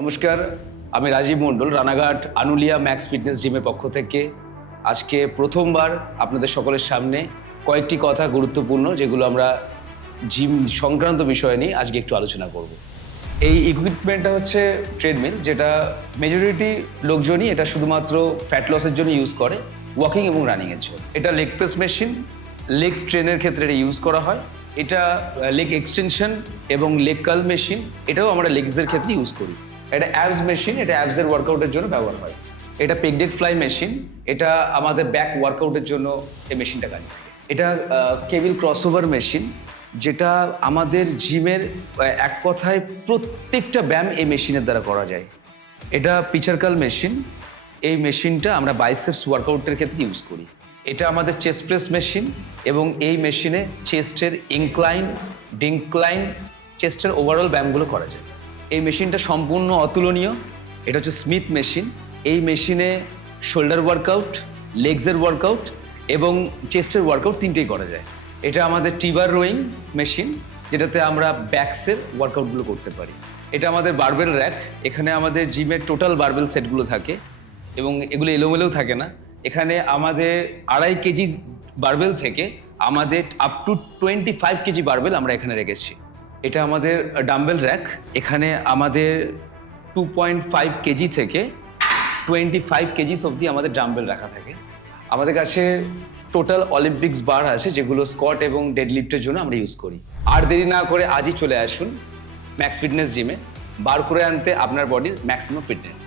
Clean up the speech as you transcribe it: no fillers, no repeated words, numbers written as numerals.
নমস্কার, আমি রাজীব মণ্ডল, Ranaghat Anulia max fitness জিমের পক্ষ থেকে আজকে প্রথমবার আপনাদের সকলের সামনে কয়েকটি কথা গুরুত্বপূর্ণ যেগুলো আমরা জিম সংক্রান্ত বিষয় নিয়ে আজকে একটু আলোচনা করব। এই ইকুইপমেন্টটা হচ্ছে ট্রেডমিল, যেটা মেজরিটি লোকজনই এটা শুধুমাত্র ফ্যাট লসের জন্য ইউজ করে, ওয়াকিং এবং রানিংয়ের জন্য। এটা লেগ প্রেস মেশিন, লেগ স্ট্রেনের ক্ষেত্রে এটা ইউজ করা হয়। এটা লেগ এক্সটেনশন এবং লেগ কার্ল মেশিন, এটাও আমরা লেগসের ক্ষেত্রে ইউজ করি। এটা অ্যাবস মেশিন, এটা অ্যাবসের ওয়ার্কআউটের জন্য ব্যবহার হয়। এটা পেগডেক ফ্লাই মেশিন, এটা আমাদের ব্যাক ওয়ার্কআউটের জন্য এই মেশিনটা কাজে লাগে। এটা কেবিল ক্রসওভার মেশিন, যেটা আমাদের জিমের এক কথায় প্রত্যেকটা ব্যায়াম এই মেশিনের দ্বারা করা যায়। এটা পিচার কার্ল মেশিন, এই মেশিনটা আমরা বাইসেপস ওয়ার্কআউটের ক্ষেত্রে ইউজ করি। এটা আমাদের চেস্ট প্রেস মেশিন, এবং এই মেশিনে চেস্টের ইনক্লাইন, ডিনক্লাইন, চেস্টের ওভারঅল ব্যায়ামগুলো করা যায়। এই মেশিনটা সম্পূর্ণ অতুলনীয়। এটা হচ্ছে স্মিথ মেশিন। এই মেশিনে শোল্ডার ওয়ার্কআউট, লেগসের ওয়ার্কআউট এবং চেস্টের ওয়ার্কআউট তিনটেই করা যায়। এটা আমাদের টিবার রোয়িং মেশিন, যেটাতে আমরা ব্যাকসের ওয়ার্কআউটগুলো করতে পারি। এটা আমাদের বারবেল র্যাক, এখানে আমাদের জিমের টোটাল বারবেল সেটগুলো থাকে এবং এগুলো এলোমেলেও থাকে না। এখানে আমাদের 2.5 কেজি বারবেল থেকে আমাদের আপ টু 25 কেজি বারবেল আমরা এখানে রেখেছি। এটা আমাদের ডাম্বেল র্যাক, এখানে আমাদের 2.5 কেজি থেকে 25 কেজিস অবধি আমাদের ডাম্বেল রাখা থাকে। আমাদের কাছে টোটাল অলিম্পিক্স বার আছে, যেগুলো স্কোয়াট এবং ডেডলিফটের জন্য আমরা ইউজ করি। আর দেরি না করে আজই চলে আসুন ম্যাক্স ফিটনেস জিমে, বার করে আনতে আপনার বডির ম্যাক্সিমাম ফিটনেস।